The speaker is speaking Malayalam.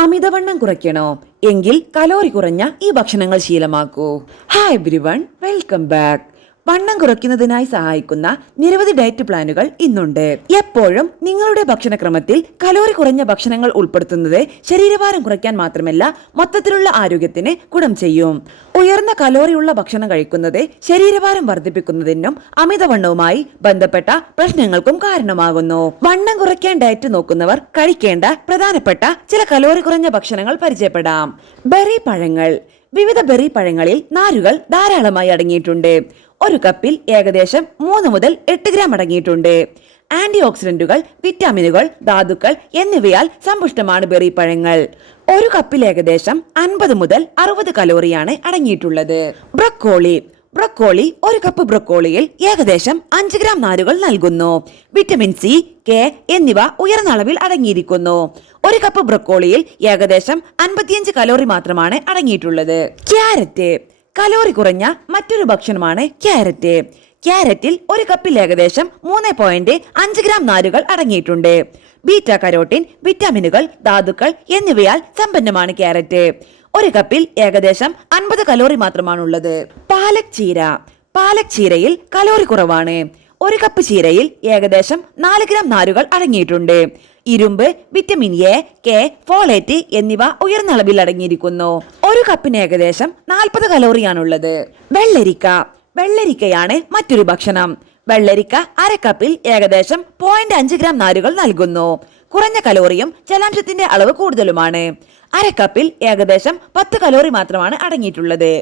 അമിതവണ്ണം കുറയ്ക്കണോ? എങ്കിൽ കലോറി കുറഞ്ഞ ഈ ഭക്ഷണങ്ങൾ ശീലമാക്കൂ. Hi everyone, welcome back. വണ്ണം കുറയ്ക്കുന്നതിനായി സഹായിക്കുന്ന നിരവധി ഡയറ്റ് പ്ലാനുകൾ ഇന്നുണ്ട്. എപ്പോഴും നിങ്ങളുടെ ഭക്ഷണക്രമത്തിൽ കലോറി കുറഞ്ഞ ഭക്ഷണങ്ങൾ ഉൾപ്പെടുത്തുന്നത് ശരീരഭാരം കുറയ്ക്കാൻ മാത്രമല്ല, മൊത്തത്തിലുള്ള ആരോഗ്യത്തിന് ഗുണം ചെയ്യും. ഉയർന്ന കലോറിയുള്ള ഭക്ഷണം കഴിക്കുന്നത് ശരീരഭാരം വർദ്ധിപ്പിക്കുന്നതിനും അമിതവണ്ണവുമായി ബന്ധപ്പെട്ട പ്രശ്നങ്ങൾക്കും കാരണമാകുന്നു. വണ്ണം കുറയ്ക്കാൻ ഡയറ്റ് നോക്കുന്നവർ കഴിക്കേണ്ട പ്രധാനപ്പെട്ട ചില കലോറി കുറഞ്ഞ ഭക്ഷണങ്ങൾ പരിചയപ്പെടാം. ബെറി പഴങ്ങൾ. വിവിധ ബെറി പഴങ്ങളിൽ നാരുകൾ ധാരാളമായി അടങ്ങിയിട്ടുണ്ട്. ഒരു കപ്പിൽ ഏകദേശം 3 മുതൽ 8 ഗ്രാം അടങ്ങിയിട്ടുണ്ട്. ആന്റി ഓക്സിഡന്റുകൾ, വിറ്റാമിനുകൾ, ധാതുക്കൾ എന്നിവയാൽ സമ്പുഷ്ടമാണ് ബെറി പഴങ്ങൾ. ഒരു കപ്പിൽ ഏകദേശം 50 മുതൽ 60 കലോറിയാണ് അടങ്ങിയിട്ടുള്ളത്. ബ്രൊക്കോളി. ഒരു കപ്പ് ബ്രൊക്കോളിയിൽ ഏകദേശം 5 ഗ്രാം നാരുകൾ നൽകുന്നു. വിറ്റമിൻ സി, കെ എന്നിവ ഉയർന്ന അളവിൽ അടങ്ങിയിരിക്കുന്നു. ഒരു കപ്പ് ബ്രൊക്കോളിയിൽ ഏകദേശം 55 കലോറി മാത്രമാണ് അടങ്ങിയിട്ടുള്ളത്. ക്യാരറ്റ്. കലോറി കുറഞ്ഞ മറ്റൊരു ഭക്ഷണമാണ് ക്യാരറ്റ്. ക്യാരറ്റിൽ ഒരു കപ്പിൽ ഏകദേശം 3.5 ഗ്രാം നാരുകൾ അടങ്ങിയിട്ടുണ്ട്. ബീറ്റ കരോട്ടിൻ, വിറ്റാമിനുകൾ, ധാതുക്കൾ എന്നിവയാൽ സമ്പന്നമാണ് ക്യാരറ്റ്. ഒരു കപ്പിൽ ഏകദേശം 50 കലോറി മാത്രമാണുള്ളത്. പാലക് ചീരയിൽ കലോറി കുറവാണ്. ഒരു കപ്പ് ചീരയിൽ ഏകദേശം 4 ഗ്രാം നാരുകൾ അടങ്ങിയിട്ടുണ്ട്. ഇരുമ്പ്, വിറ്റമിൻ എ, കെ, ഫോളേറ്റ് എന്നിവ ഉയർന്ന അളവിൽ അടങ്ങിയിരിക്കുന്നു. ഒരു കപ്പിന് ഏകദേശം 40 കലോറിയാണുള്ളത്. വെള്ളരിക്കയാണ് മറ്റൊരു ഭക്ഷണം. വെള്ളരിക്ക അരക്കപ്പിൽ ഏകദേശം 0.5 ഗ്രാം നാരുകൾ നൽകുന്നു. കുറഞ്ഞ കലോറിയും ജലാംശത്തിന്റെ അളവ് കൂടുതലുമാണ്. അരക്കപ്പിൽ ഏകദേശം 10 കലോറി മാത്രമാണ് അടങ്ങിയിട്ടുള്ളത്.